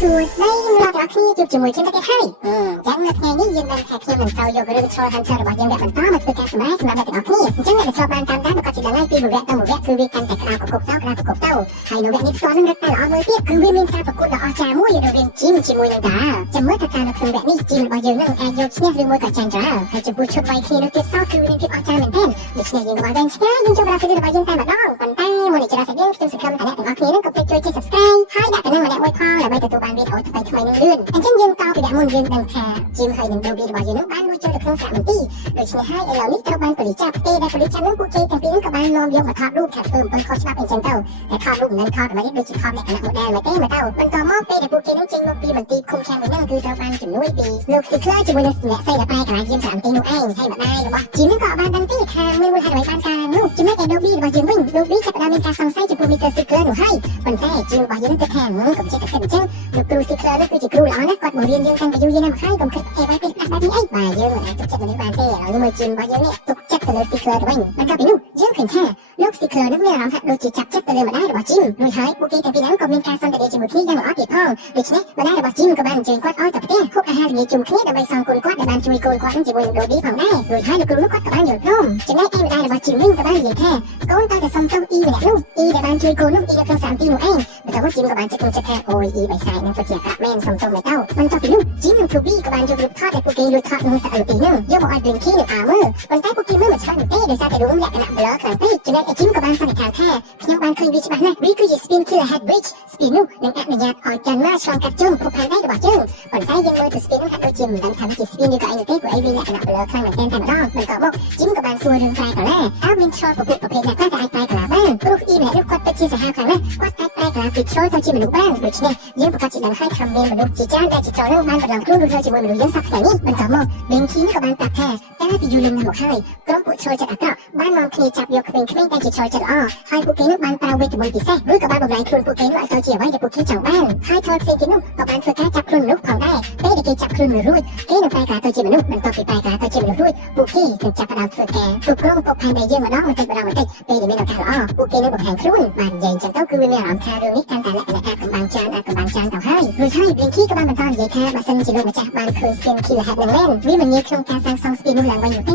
សួស្តីអ្នកទាំងអស់គ្នាជួបជាមួយខ្ញុំទៅទៀតហើយអញ្ចឹងនៅថ្ងៃនេះយើងបានថាខ្ញុំនឹងត្រូវយករឿង Troll Hunter របស់យើងអ្នកបន្តមកធ្វើការសម្ដែងសម្រាប់អ្នកទាំងអស់គ្នាអញ្ចឹងអ្នកដែលធ្លាប់បានតាមដានក៏ជិះដឹងហើយពីមួយវគ្គទៅមួយវគ្គគឺវាកាន់តែក្តៅកគុកទៅហើយនៅវគ្គនេះផ្ទាល់នឹងរឹកតែល្អមួយទៀតគឺវាមានការប្រកួតដ៏អស្ចារ្យមួយរវាង Jim ជាមួយនឹង Daryl ចាំមើលថាតើនៅក្នុងវគ្គនេះ Jim របស់យើងនឹងអាចយកឈ្នះឬមួយក៏ចាញ់ Daryl ហើយចំពោះឈុតវាយគ្នានោះទៀតសោះគឺវាមានភាពអស្ចារ្យមែនទែនដូច្នេះយើងក៏បានឆ្ងាយយើងចូលដល់វីដេអូរបស់យើងតែម្ដងប៉ុន្តែមុននឹងចូលដល់វីដេអូខ្ញុំសង្ឃឹមថាអ្នកទាំងអស់គ្នានឹងកុំភ្លេចជួយចុច Subscribe ហើយដាក់ទៅនឹងម្នាក់មួយផងដើម្បីទទួលបានវីដេអូថ្មីៗនឹងលឿនអញ្ចឹងយើងតពីវគ្គមុនយើងដឹងថា Jim ហើយនឹង Dobby របស់យើងនឹងបានលួចចូលទៅក្នុងសារមន្ទីរដូច្នេះហើយឥឡូវនេះត្រូវបានប៉ូលីសចាប់ពេលដែលប៉ូលីសចាប់នឹងពួកគេទាំងពីរនឹងក៏បាននាំយកមកថតរូបថាធ្វើអំពើខុសច្បាប់អីចឹងទៅតែថតរូបមិនថតអ្វីដូចជាថតលក្ខណៈ model មកទេបន្ទាប់មកពេលដែលពួកគេនឹងចេញមកពីមន្ទីរឃុំឃាំងមួយហ្នឹងគឺត្រូវបានជំនួយពីលោក Stickler ជាមួយនឹងអ្នកស្រីដែលប្រែកន្លែងយាមសារមន្ទីរនោះឯងហើយម្ដាយរបស់ Jim នឹងក៏បានដឹងទេថាមានមូលហេតុអ្វីបានកើតនោះចំណែកឯ Dobby របស់យើងវិញ Dobby ចាប់ផ្ដើមមានការសង្ស័យចំពោះ Mr. Stickler នោះហើយប៉ុន្តែ Jim របស់យើងទៅថាកុំចេះតែគិតអញ្ចឹងលោកគ្រូ Stickler នោះគឺជាគ្រូល្អណាស់គាត់បង្រៀនយើងតាំងពីយូរយារណាស់មកហើយកុំគិតអីបែបនេះបែបនេះអីបាទយើងមិនអាចទុកចិត្តមនុស្សបានទេឥឡូវមើល Jim របស់យើងនេះទុកចិត្តទៅលើ Stickler ទៅវិញបន្ទាប់ពីនោះយើងឃើញថាលោក Stickler នឹងមានអារម្មណ៍ថាដូចជាចាប់ចិត្តទៅលើម្ដាយរបស់ Jim រួចហើយពួកគេទាំងពីរហ្នឹងក៏មានការសន្ទនាជាមួយគ្នាយ៉ាងល្អទៀតផងដូច្នេះម្ដាយរបស់ Jim ក៏បានអញ្ជើញគាត់ឲ្យទៅផ្ទះហូបអាហារល្ងាចជុំគ្នាដើម្បីសងគុណគាត់ដែលបានជួយកូនគាត់ជាមួយនឹង Dobby ផងដែររួចហើយលោកគ្រូនោះគាត់ក៏បានយល់ព្រមចំណែកឯម្ដាយរបស់ Jim វិញក៏បាននិយាយថាកូនតែសុំទោស E ម្នាក់នោះ E ដែលបានជួយកូននោះ E នៅក្នុងសាមទីនោះឯងបន្ទាប់មក Jim ក៏បានចិត្តថាអូយ E បិសាចនឹងពិតជាអាក្រក់មែនសុំទោសមែនតើបន្ទាប់ពីនោះ Jim និង Dobby ក៏បានយករូបថតដែលពួកគេលួចថតក្នុងសារមន្ទីរនោះយកមកឲ្យ Blinky និង Armor ប៉ុន្តែពួកគេមើលមិនច្បាស់នោះទេដោយសារតែរូបលក្ខណៈ blur ខ្លាំងពេកចំណែកឯ Jim ក៏បានសន្និដ្ឋានថាខ្ញុំបានឃើញវាច្បាស់ណាស់វាគឺជា Spin Killer Head Bridge Spin នោះនឹងអនុញ្ញាតឲ្យកាន់មកឆ្លងកាត់ជើងភពផែនដីរបស់យើងប៉ុន្តែយើងមើលទៅ Spin នោះហាក់ដូចជាមិនដឹងថាវាជា Spin ឬក៏អីនោះទេព្រោះអីវាលក្ខណៈ blur ខ្លាំងមែនទែនតែម្ដងបន្ទាប់មក Jim ក៏បានសួររឿងប្រែកាឡាតើមាន Troll ប្រភេទណាខ្លះដែលអាចប្រែកាឡាបានព្រោះ E ម្នាក់នោះគាត់ពិតជាសាហាវខ្លាំងណាស់គាត់អាចប្រែកាឡាពី Troll ទៅជាមនុស្សបានដូច្នេះយើងប្រកាសជាដឹងហើយថាមានមនុស្សជាច្រើនដែលជា Troll នោះបានប្រឡងខ្លួនរស់នៅជាមួយមនុស្សយើងសប្តាហ៍នេះបន្ទាប់មក Blinky ក៏បានប្រាប់ថាតែពីយូរលំណាស់មកហើយក្រុមពួក Troll ចិត្តអាក្រក់បាននាំគ្នាចាប់យកក្មេងៗដែលជា Troll ចិត្តល្អហើយពួកគេនោះបានប្រើវេទមន្តពិសេសឬក៏បានបំលែងខ្លួនពួកគេនោះឲ្យទៅជាអ្វីដែលពួកគេចង់បានហើយ Troll ផ្សេងទៀតនោះក៏បានធ្វើការចាប់ខ្លួនមនុស្សផងដែរពេលដែលគេចាប់ខ្លួនមនុស្សរួចគេនឹងប្រែការទៅជាមនុស្សបន្ទាប់ពីប្រែការទៅជាមនុស្សរួចពួកគេនឹងចាប់ផ្ដើមធ្វើការគ្រប់គ្រងភពផែនដីយើងម្ដងបន្តិចពេលដែលមានឱកាសល្អពួកគេនឹងបង្ហាញខ្លួនបាននិយាយអញ្ចឹងទៅគឺវាមានអារម្មណ៍ថារឿងនេះកាន់តែលក្ខណៈកំបាំងច្រើនទៅហើយរួចហើយ Blinky ក៏បានបន្តនិយាយថាបើសិនជាលោកម្ចាស់បានឃើញ Spin Killer Head នឹងមែនវាមិនងាយក្នុងការសាងសង់ Spin នោះឡើងវិញនោះទេ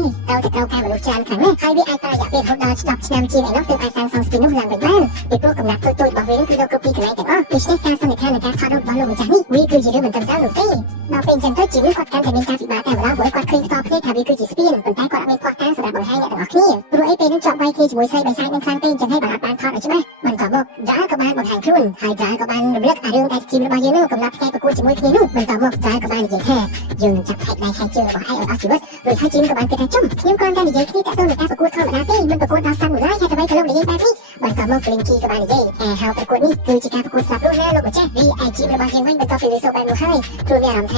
ត្រូវការមនុស្សច្រើនខាងនេះហើយវាអាចប្រើរយៈពេលរហូតដល់10ឆ្នាំជាងឯនោះទើបអាចសាងសង់ Spin នោះឡើងវិញបានពីព្រោះកំណត់តូចៗរបស់វាគឺយកគ្រប់ពីកន្លែងទាំងអស់ដូច្នេះការសន្និដ្ឋាននៃការថតរូបរបស់លោកម្ចាស់នេះវាគឺជារឿងមិនត្រឹមត្រូវនោះទេដល់ពេលអញ្ចឹងទៅជានេះគាត់កាន់តែមានការពិបាកតែម្ដងព្រោះគាត់ឃើញផ្ទាល់ភ្នែកថាវាគឺជា Spin ប៉ុន្តែគាត់អត់មានភ័ស្តុតាងសម្រាប់បង្ហាញអ្នកទាំងអស់គ្នាព្រោះអីពេលនោះជាប់វាយគ្នាជាមួយស្រីបិសាចនឹងខ្លាំងពេកអញ្ចឹងហើយបានថតឲ្យច្បាស់បន្ទាប់មក Daryl ក៏បានបង្ហាញខ្លួនហើយ Daryl ក៏បានរំលឹកអារឿងដែលជីមរបស់យើងនឹងកំណត់ថ្ងៃប្រកួតជាមួយគ្នានោះបន្ទាប់មក Daryl ក៏បាននិយាយថាយើងនឹងចាប់ហែកដៃហែកជើងរបស់ឯងឲ្យអស់ជីវិតរួចហើយជីមក៏បានគិតថាចំខ្ញុំគ្រាន់តែនិយាយគ្នាតាក់ទងនឹងការប្រកួតធម្មតាទេមិនប្រកួតដល់សាមូរ៉ាយហើយអ្វីក៏លោកនិយាយបែបនេះបន្ទាប់មក Blinky ក៏បាននិយាយហៅប្រកួតនេះគឺជាការប្រកួតស្លាប់រស់ណាលោកម្ចាស់វាឯជីមរបស់យើងវិញបន្ទាប់ពីវាសូបែបនោះហើយព្រោះមានអារម្មណ៍ថា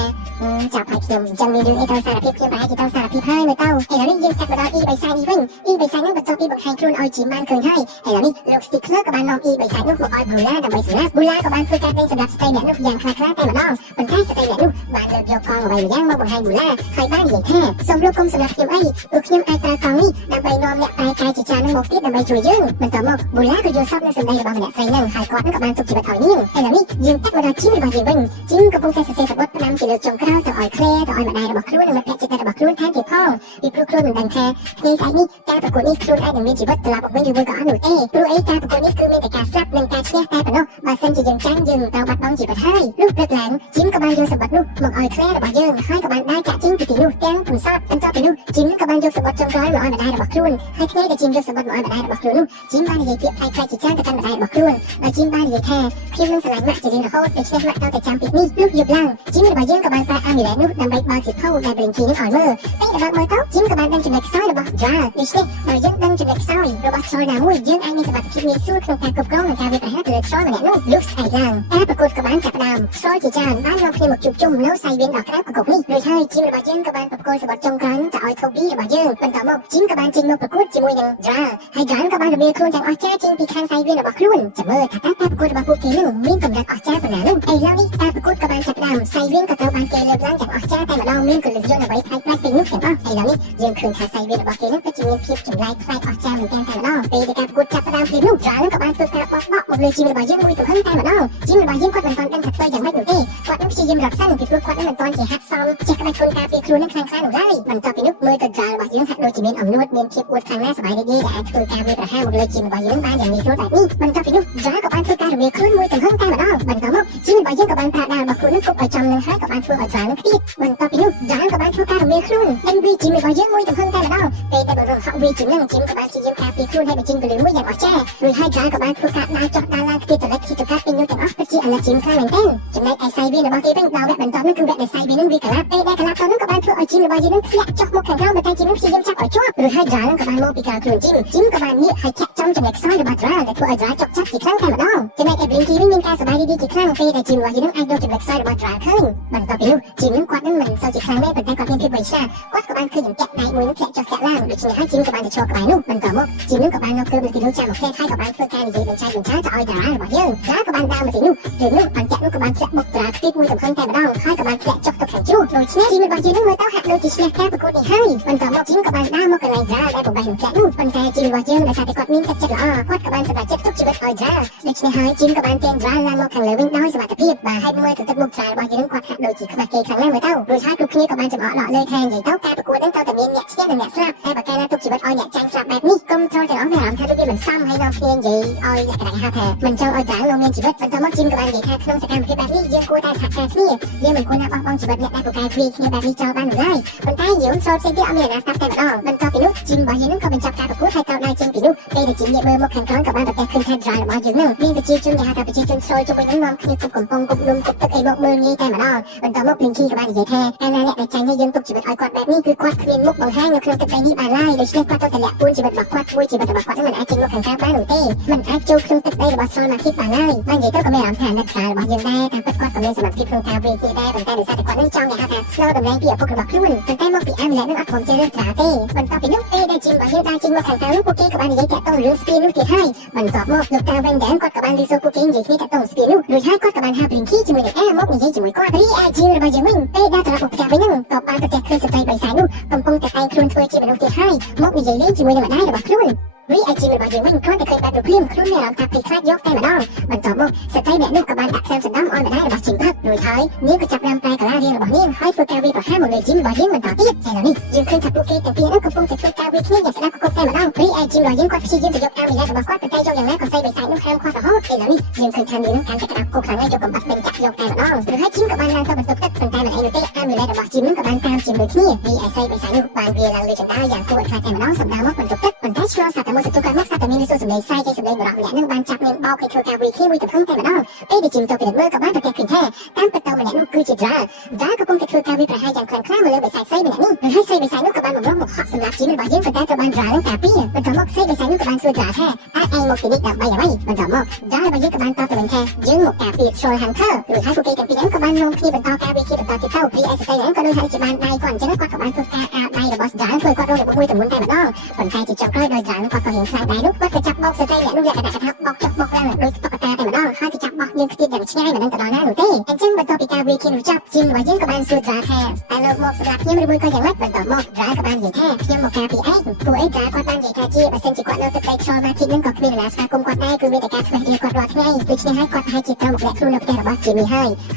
ចាប់ហើយខ្ញុំអញ្ចឹងមានរឿងអីត្រូវសារភាពខ្ញុំប្រហែលជាត្រូវសារភាពហើយមើលទៅឥឡូវនេះយើងចាប់មកដល់ E បិសាចនេះវិញ E បិសាចនោះបន្ទាប់ពីបង្ហាញខ្លួនឲ្យជីមបានឃើញហើយឥឡូវនេះលោក Stickler ក៏បាននាំ E បិសាចនោះមកឲ្យ Bula ដើម្បីសម្រាប់ Bula ក៏បានធ្វើការដេញសម្រាប់ស្ត្រីអ្នកនោះយ៉ាងខ្លាំងតែម្ដងប៉ុន្តែស្ត្រីអ្នកនោះបានលើកយកកង់អ្វីម្យ៉ាងមកបង្ហាញ Bula ហើយបាននិយាយថាសូមលោកគុំសម្រាប់ខ្ញុំអីព្រោះខ្ញុំអាចប្រើកង់នេះដើម្បីនាំអ្នកប្រែកាយជាច្រើននឹងមកទៀតដើម្បីជួយយើងបន្ទាប់មក Bula ក៏យល់សប្តិនៅសម្ដីរបស់ម្នាក់ស្រីនឹងហើយគាត់នឹងក៏បានទុកជីវិតឲ្យនាងឥឡូវនេះយើងតាក់មកដល់ជីមរបស់យើងវិញជីមកំពុងតែសរសេរសបុតផ្ដាំជាលើកចុងក្រោយទៅឲ្យ Claire ទៅឲ្យម្ដាយរបស់ខ្លួននិងមិត្តភក្តិចិត្តរបស់ខ្លួនថែមទៀតផងពីព្រោះខ្លួនមិនដឹងថាថ្ងៃស្អែកនេះការប្រកួតនេះខ្លួនឯងនឹងមានជីវិតត្រឡប់មកវិញឬមួយក៏អត់នោះទេព្រោះអីការប្រកួតនេះគឺមានតែការស្លាប់និងការឈ្នះតែប៉ុណ្ណោះបើសិនជាយើងចាញ់យើងនឹងត្រូវបាត់បង់ជីវិតហើយលុះព្រឹកឡើងជីមក៏បានយកសម្បត្តិនោះមកឲ្យ Claire របស់យើងហើយក៏បានដើរចាក់ចេញពីទីនោះទាំងកំសត់បន្ទាប់ពីនោះជីមក៏បានយកសម្បត្តិចុងក្រោយមកឲ្យម្ដាយរបស់ខ្លួនហើយថ្ងៃដែលជីមយកសម្បត្តិមកឲ្យម្ដាយរបស់ខ្លួននោះជីមបាននិយាយពាក្យផ្លែៗជាច្រើនទៅកាន់ម្ដាយរបស់ខ្លួនហើយជីមបាននិយាយថាខ្ញុំនឹងស្រឡាញ់ម៉ាក់ជារៀងរហូតដូច្នេះម៉ាក់ត្រូវតែចាំពាក្យនេះលុះយប់ឡើងជីមរបស់យើងក៏បានប្រើអាមីឡែតនោះដើម្បីបើកសៀវភៅដែល Blinky នេះឲ្យមើលពេលដែលបើកមើលទៅជីមក៏បានដឹងចំណុចខ្សោយរបស់ Daryl ដូច្នេះបើយើងដឹងចំណុចខ្សោយរបស់ Troll ណាមួយយើងអាចមានសមត្ថភាពងាយស្រួលក្នុងការគ្រប់គ្រងនិងការវាយប្រហារទៅលើ Troll ម្នាក់នោះលុះស្អែកឡើងការប្រកួតក៏បានចាប់ផ្ដើម Troll ជាច្រើនបាននាំគ្នាមកជួបជុំនៅសាយវានដ៏ក្រៅប្រកបនេះដូចហើយជីមរបស់យើងក៏បានប្រកួតសម្បត្តិចុងក្រោយទៅឲ្យ Toby របស់យើងបន្ទាប់មកជីមក៏បានចេញមកប្រកួតជាមួយនឹង Daryl ហើយ Daryl ក៏បានរំលាយខ្លួនយ៉ាងអស្ចារ្យចេញពីខាងសាយវានរបស់ខ្លួនចាំមើលថាការប្រកួតរបស់ពួកគេនឹងមានកម្រិតអស្ចារ្យប៉ុណ្ណានោះឥឡូវនេះការប្រកួតក៏បានចាប់ផ្ដើមសាយវានក៏ត្រូវបានគេលើកឡើងយ៉ាងអស្ចារ្យតែម្ដងមានកលិយន្តអ្វីផ្នែកផ្នែកពីនោះទាំងអស់ឥឡូវនេះយើងឃើញថាសាយវានរបស់គេនឹងពិតជាមានភាពចម្លែកប្លែកអស្ចារ្យមែនទែនតែម្ដងពេលដែលការប្រកួតចាប់ផ្ដើមពីនោះ Daryl ក៏បានធ្វើការបោកបក់មកលើជីមរបស់យើងមួយទៅហឹងតែម្ដងជីមរបស់យើងគាត់មិនទាន់ដឹងថាធ្វើ ទៅយ៉ាងម៉េចនោះទេគាត់នឹងព្យាយាមរកសិនពីព្រោះគាត់នឹងមិនទាន់ជាហាត់សមចេះក្បាច់ខ្លួនការពារខ្លួននឹងខ្លាំងៗនោះឡើយបន្ទាប់ពីនោះមើលទៅចាលរបស់យើងហាក់ដូចជាមានអំនួតមានភាពអួតខ្លាំងណាស់សប្បាយរីករាយដែលអាចធ្វើការវាប្រហារមកលើជីមរបស់យើងបានយ៉ាងងាយស្រួលបែបនេះបន្ទាប់ពីនោះចាលក៏បានធ្វើការរំលាយខ្លួនមួយទំហឹងតែម្ដងបន្ទាប់មកជីមរបស់យើងក៏បានប្រើដាល់របស់ខ្លួននឹងគប់ឲ្យចំនឹងហើយក៏បានធ្វើឲ្យចាលនឹងខ្ទាតបន្ទាប់ពីនោះចាលក៏បានធ្វើការរំលាយខ្លួននិងវាជីមរបស់យើងមួយទំហឹងតែម្ដងពេលដែលបានរំហក់វាជីមនឹងជីមក៏បានព្យាយាមការពារខ្លួនឲ្យបញ្ចេញពលឺមួយយ៉ាងអស្ចារ្យរួចហើយចាលក៏បានធ្វើការដាល់ចុះដាល់ឡើងខ្ទាតទៅលេចខ្ទាតទៅកាត់ពេញនោះទាំងអស់ពិតជាអាឡែជីមខ្លាំងមែនទែនចំណែកឯសៃវារបស់គេវិញដល់វគ្គបន្ទាប់នោះគឺវគ្គដែលសៃវានឹងវាកលាប់ពេលដែលកលាប់ទៅនោះក៏បានធ្វើឲ្យជីមរបស់យើងនឹងធ្លាក់ចុះមកខាងក្រោមតែជីមនឹងព្យាយាមចាប់ឲ្យជាប់រួចហើយចាលនឹងក៏បានមកពីក្រៅខ្លួនជីមក៏បានងាកហើយចាក់ចំចំណែកខ្សោយរបស់ចាលដែលធ្វើឲ្យចាលចុកចាប់ជាខ្លាំងតែម្ដងចំណែកឯ Blinky វិញមានការសប្បាយរីករាយជាខ្លាំងពេលដែលជីមរបស់យើងនឹងអាចយកចំណែកខ្សោយរបស់ចាលឃើញបន្ទាប់ពីនោះជីមនឹងគាត់នឹងមិនសូវជាខ្លាំងទេប៉ុន្តែគាត់មានភាពវៃឆ្លាតគាត់ក៏បានឃើញយ៉ាងតាក់ដៃមួយនឹងធ្លាក់ចុះធ្លាក់ឡើងដូច្នេះហើយជីមក៏បានទៅឈរក្បែរនោះបន្ទាប់មកជីមនឹងក៏បានយកគ្រឿងបន្តិចនោះចាំមកផ្ទះហើយក៏បានធ្វើការនិយាយបញ្ជាក់បញ្ជាទៅឲ្យតារារបស់យើងតារាក៏បានដើរមកទីនោះរឿងនោះអន្ទាក់នោះក៏បានធ្លាក់បុកតារាខ្ទាតមួយសំខាន់តែម្ដងហើយក៏បានធ្លាក់ចុះទៅខាងជ្រុះដូច្នេះជីមរបស់យើងនឹងមើលទៅហាក់ដូចជាឈ្នះការប្រកួតនេះហើយបន្ទាប់មកជីមក៏បានដើរមកកន្លែងតារាដែលបំបែកនឹងធ្លាក់នោះប៉ុន្តែជីមរបស់យើងដោយសារតែគាត់មានទឹកចិត្តល្អគាត់ក៏បានសម្រេចចិត្តទុកជីវិតឲ្យតារាដូច្នេះហើយជីមក៏បានទាញតារាឡើងមកខាងលើវិញដោយសុវត្ថិភាពបាទហើយមើលទៅទឹកមុខតារារបស់យើងគាត់ហាក់ដូចជាខ្វះគេខ្លាំងណាស់មើលទៅរួចហើយគ្រប់គ្នាក៏បានចំអកដកលើថានិយាយទៅការប្រកួតនឹងទៅតែមានអ្នកឈ្នះនិងអ្នកស្លាប់តែបើកាលណាទុកជីវិតឲ្យអ្នកចាញ់ស្លាប់បែបនេះកុំចូលទាំងអស់មានអារម្មណ៍ថាដូចវាមិនសមហើយនាំគ្នានិយាយឲ្យលក្ខណៈហៅថាមិនចង់ឲ្យតារាមានជីវិតបន្ទាប់មកជីមក៏បាននិយាយថាក្នុងសកម្មភាពបែបនេះយើងគួរតែសហការគ្នាយើងមិនគួរណាបោះបង់ជីវិតអ្នកដែលពូកែព្រីគ្នាបែបនេះចោលបាននោះឡើយប៉ុន្តែយើងសូមផ្សេងទៀតអត់មានអ្នកណាស្ដាប់តែម្ដងបន្ទាប់ពីនោះជីមរបស់យើងនឹងក៏បញ្ចប់ការប្រកួតហើយកោតដៃចេញពីនោះពេលដែលជីមងាកមើលមកខាងក្រោយក៏បានប្រទះឃើញថា drive របស់យើងនឹងមានប្រជាជនដែលហៅថាប្រជាជនស្រួយជុំវិញនឹងនាំគ្នាគប់កំប៉ុងគប់លំគប់ទឹកអីមកមើលងាយតែម្ដងបន្ទាប់មក Blinky ក៏បាននិយាយថាកាលណាអ្នកដែលចាញ់ឲ្យយើងទុកជីវិតឲ្យគាត់បែបនេះគឺគាត់គ្មានមុខបង្ហាញនៅក្នុងទឹកដីនេះបានឡើយដូច្នេះគាត់ទៅតម្លាក់ពួនជីវិតរបស់គាត់មួយជីវិតរបស់គាត់នឹងមិនអាចចេញមកខាងក្រៅបាននោះទេមិនអាចចូលក្នុងទឹកដីរបស់ Sol Market បានឡើយបាននិយាយទៅក៏មានអារម្មណ៍ថាអ្នកខាងរបស់យើងដែរតាមពិតគាត់ក៏មានសមត្ថភាពក្នុងការវាយគ្នាដែរប៉ុន្តែដោយសារតែគាត់នឹងចង់គេហៅថា slow ដំណែងពីឪពុករបស់ខ្លួនប៉ុន្តែមកពីអាម្នាក់នឹងអត់ព្រមចេះរើសត្រាទេបន្ទាប់ពីនោះពេលដែលជីមរបស់យើងបានចេញមកខាងក្រៅនោះពួកគេក៏បាននិយាយតាក់ទងរឿង speed នោះទៀតហើយបន្ទាប់មកលោកតាវិញដែរគាត់ក៏បានរីសូពួកគេនិយាយគ្នាតាក់ទង speed នោះរួចហើយគាត់ក៏បានហៅ Blinky ជាមួយនឹងអាមកនិយាយជាមួយគាត់រីឯជីមរបស់យើងវិញពេលដែលត្រឡប់មកផ្ទះវិញហ្នឹងក៏បានប្រទះឃើញស្ត្រីបិសាចនោះកំពុងតែតែងខ្លួនធ្វើជាមនុស្សទៀតហើយមកនិយាយលេងជាមួយនឹងម្ដាយរបស់ខ្លួនរីឯជីមរបស់យើងវិញគ្រាន់តែឃើញបែបភ្លាមខ្លួនមានអារម្មណ៍ថាភ័យខ្លាចយកតែម្ដងបន្ទាប់មកស្ត្រីម្នាក់នោះក៏បានដាក់ខ្សែសណ្ដាំឲ្យម្ដាយរបស់ជីមផឹករួចហើយនាងក៏ចាប់ផ្ដើមប្រែកាឡារៀងរបស់នាងហើយធ្វើការវាយប្រហារមកលើជីមរបស់យើងបន្តទៀតតែឥឡូវនេះយើងឃើញថាពួកគេទាំងពីរនោះកំពុងតែធ្វើការវាយគ្នាយ៉ាងស្ដាប់គប់តែម្ដងរីឯជីមរបស់យើងគាត់ព្យាយាមទៅយកអាមីឡែតរបស់គាត់ប៉ុន្តែយកយ៉ាងណាក៏ស្រីបិសាចនោះហាមគាត់រហូតឥឡូវនេះយើងឃើញថានាងនឹងកាន់តែក្តាប់គប់ខ្លាំងណាស់យកកំបាត់បិទចាក់យកតែម្ដងរួចហើយជីមក៏បានឡើងទៅបន្ទប់ទឹកប៉ុន្តែមិនអីនោះទេអាមីឡែតរបស់ជីមនឹងក៏បានតាមជាមួយគ្នារីឯស្រីបិសាចនោះបានវាឡើងលើចង្ដាយ៉ាងគួរឲ្យខ្លាចតែម្ដងសម្ដៅមកបន្ទប់ទឹកប៉ុន្តែឆ្លងសាតែមួយសន្ទុះគាត់មកសាតែមានសួរសម្លេងសាយចេះសម្លេងបរិបម្នាក់នឹងបានចាប់នាងបោកឲ្យធ្វើការវាយគ្នាមួយទំហំតែម្ដងពេលដែលជីមទៅពិនិត្យមើលក៏បានប្រទះឃើញថាតាមពិតទៅម្នាក់នោះគឺជា Dra កំពុងតែធ្វើការវាយប្រហារយ៉ាងខ្លាំងក្លាមកលើបិសាចស្រីម្នាក់នេះហើយស្រីបិសាចនោះក៏បានបង្រំមកហក់សម្រាប់ជីមរបស់យើងប៉ុន្តែត្រូវបាន Dra នឹងការពារបន្ទាប់មកស្រីបិសាចនោះក៏បានសួរ Dra ថាតើឯងមកទីនេះដើម្បីអ្វីបន្ទាប់មក Dra របស់យើងក៏បានតបទៅវិញថាយើងមកការពារ Troll Hunter រួចហើយពួកគេទាំងពីរហ្នឹងក៏បាននាំគ្នាបន្តការវាយគ្នាបន្តទៀតទៅរីឯស្ត្រីហ្នឹងក៏ដូចហើយជាបានដៃគាត់អញ្ចឹងគាត់ក៏បានធ្វើការអាដៃរបស់ Dra ធ្វើគាត់រងរបួសមួយចំនួនតែម្ដងប៉ុន្តែជាចុងក្រោយដោយ Dra នឹងគាត់ក៏រៀងខ្លាំងដែរនោះគាត់ក៏ចាប់បោកស្ត្រីម្នាក់នោះលក្ខណៈថាបោកចុះបោកឡើងដោយតុក្កតាតែម្ដងហើយក៏ចាប់បោកយើងខ្ទាតយ៉ាងឆ្ងាយមិនដឹងទៅដល់ណានោះទេអញ្ចឹងបន្ទាប់ពីការវាយគ្នានោះចប់ជីមរបស់យើងក៏បានសួរ Dra ថាតើលោកមកសម្រាប់ខ្ញុំឬមួយក៏យ៉ាងម៉េចបន្ទាប់មក Dra ក៏បាននិយាយថាខ្ញុំមកការពារឯងពួកឯង Dra គាត់បាននិយាយថាជាបើសិនជាគាត់នៅទឹកដី Troll Market នឹងក៏គ្មាននរណាស្វាគមន៍គាត់ដែរគឺមានតែការធ្វេសទាគាត់រាល់ថ្ងៃដូច្នេះហើយគាត់ប្រហែលជាត្រូវមកលាក់ខ្លួននៅផ្ទះរបស់ជីមនេះ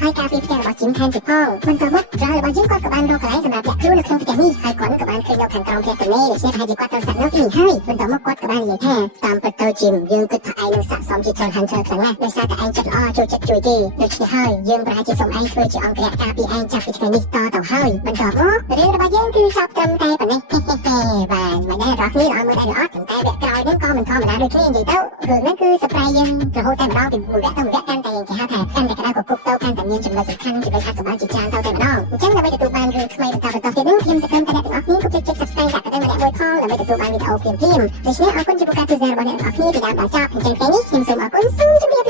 ហើយការពារផ្ទះរបស់ជីមថែមទៀតផងបន្ទាប់មក Dra របស់យើងគាត់ក៏បានរកកន្លែងសម្រាប់លាក់ខ្លួននៅក្នុងផ្ទះនេះហើយគាត់ក៏បានឃើញនៅខាងក្រោមផ្ទះទំនេរដូច្នេះប្រហែលជាគាត់ត្រូវស្នាក់នៅទីនេះហើយបន្ទាប់មកគាត់ក៏បាននិយាយថាតាមពិតទៅជីមយើងគិតថាឯងនឹងស័ក្តិសមជា Troll Hunter ខ្លាំងណាស់ដោយសារតែឯងចិត្តល្អចូលចិត្តជួយគេដូច្នេះហើយយើងប្រហែលជាសូមឯងធ្វើជាអង្គរៈការពារឯងចាប់ពីថ្ងៃនេះតទៅហើយបន្ទាប់មករឿងរបស់យើងគឺចប់ត្រឹមតែប៉ុណ្ណេះបាទមិនដែររកគ្នាឲ្យមើលដែរអត់ប៉ុន្តែវគ្គក្រោយនេះក៏មិនធម្មតាដូចគ្នានិយាយទៅរឿងហ្នឹងគឺសប្រៃយើងរហូតតែម្ដងពីមួយវគ្គទៅមួយវគ្គកាន់តែគេហៅថាកាន់តែក្តៅកគុកទៅកាន់តែមានចំណុចសំខាន់ចំណុចអត្ថបទជាច្រើនទៅតែម្ដងអញ្ចឹងដើម្បីទទួលបានរឿងថ្មីបន្តទៀតនេះខ្ញុំសង្ឃឹមថាអ្នកទាំងអស់គ្នាគួរចុច Subscribe ដាក់ទៅម្នាក់មួយផងដើម្បីទទួលបានវីដេអូភ្លាមៗដូច្នេះអរគុណចំពោះការទស្សនារបស់អ្នកទាំងអស់គ្នាពីដើមដល់ចប់អញ្ចឹងថ្ងៃនេះខ្ញុំសូមអរគុណសូមជម្រាប